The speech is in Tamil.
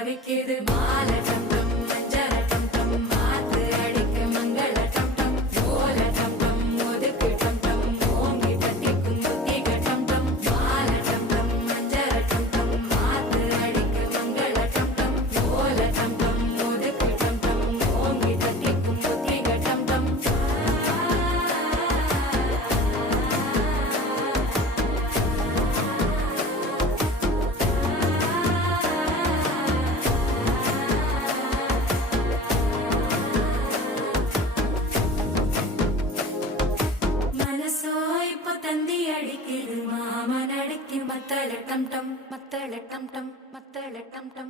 தவிக்குது மாலை டம் டம் மஞ்சள டம் டம் மாத்து அடிக்க மங்கள டம் டம் ஓல டம் டம் ஒதுக்கு டம் டம் ஓங்கி தட்டிக்கும் புத்திக டம் டம் மாலை டம் டம் மஞ்சள டம் டம் மாத்து அடிக்க மங்கள டம் டம் ஓல டம் டம் ஒதுக்கு டம் டம் ஓங்கி தட்டிக்கும் புத்திக டம் டம் മനസ്സോ ഇപ്പൊ തന്തി അടിക്കുത് മാമനടിക്ക് മത്തള ടം ടം മത്തള ടം ടം മത്തള ടം ടം